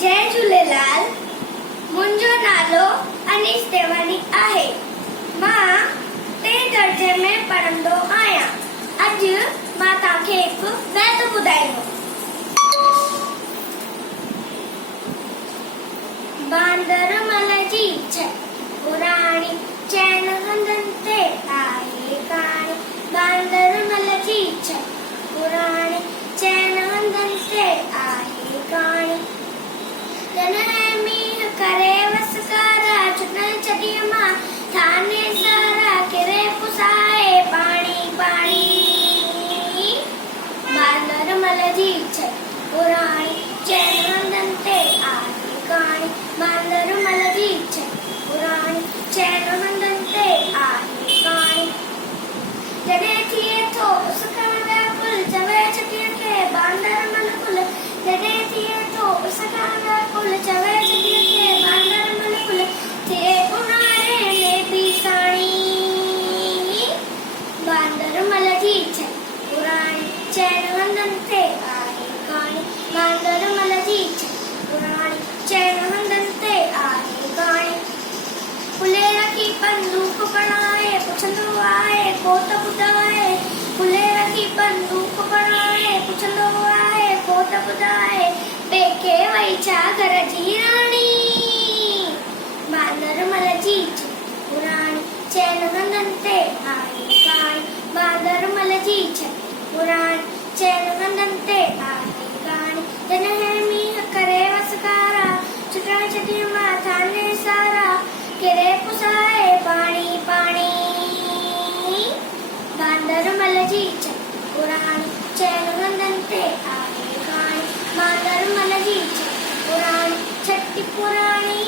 जय झूलेलाल। मुंहिंजो नालो अनीस देवानी आहे। मां 3 दर्जे में पढ़ंदो आहियां। अॼु मां तव्हांखे हिकु बैत ॿुधाईंदो। बांदर मल जी छ पुराणी चैन हंधनि ते आहे कहाणी। बांदर मल जी छ पुराणी चैन हंधनि ते आहे कहाणी। जॾहिं मींहुं करे वसकारा छुटण छॾीअ मां थाने सारा किरे पुसाए पाणी पाणी। बांदर मल जी छ पुराणी चैन हंधनि ते आहे कहाणी। बांदर मल जी छ पुराणी चैन हंधनि ते आहे कहाणी। जॾहिं थिए थो उसका व्याकुल चवे छॾीअ खे बांदर मल कुल। जॾहिं थिए थो उसका व्याकुल चवे छॾीअ खे बांदर मल कुल। थिए ऊन्हारे में बि साणी। बांदर मल जी छ पुराणी चैन हंधनि ते आहे कहाणी। बांदर मल जी छ पुराणी चैन हंधनि ते आहे कहाणी। कुले रखी बंदूक बणाए पुछंदो आहे कोट ॿुधाए। कुले रखी बंदूक बणाए पुछंदो आहे कोट ॿुधाए। पेके वई छा घर जी राणी। बांदर मल जी छ पुराणी चैन हंधनि ते आहे कहाणी। बांदर मल जी छ पुराणी चैन हंधनि ते आहे कहाणी। जॾहिं मींहुं करे वसकारा छुटण छॾीअ मां थाने सारा किरे पुसाए पाणी पाणी। बांदर मल जी छ पुराणी चैन हंधनि ते आहे कहाणी। बांदर मल जी छ पुराणी छठी पुराणी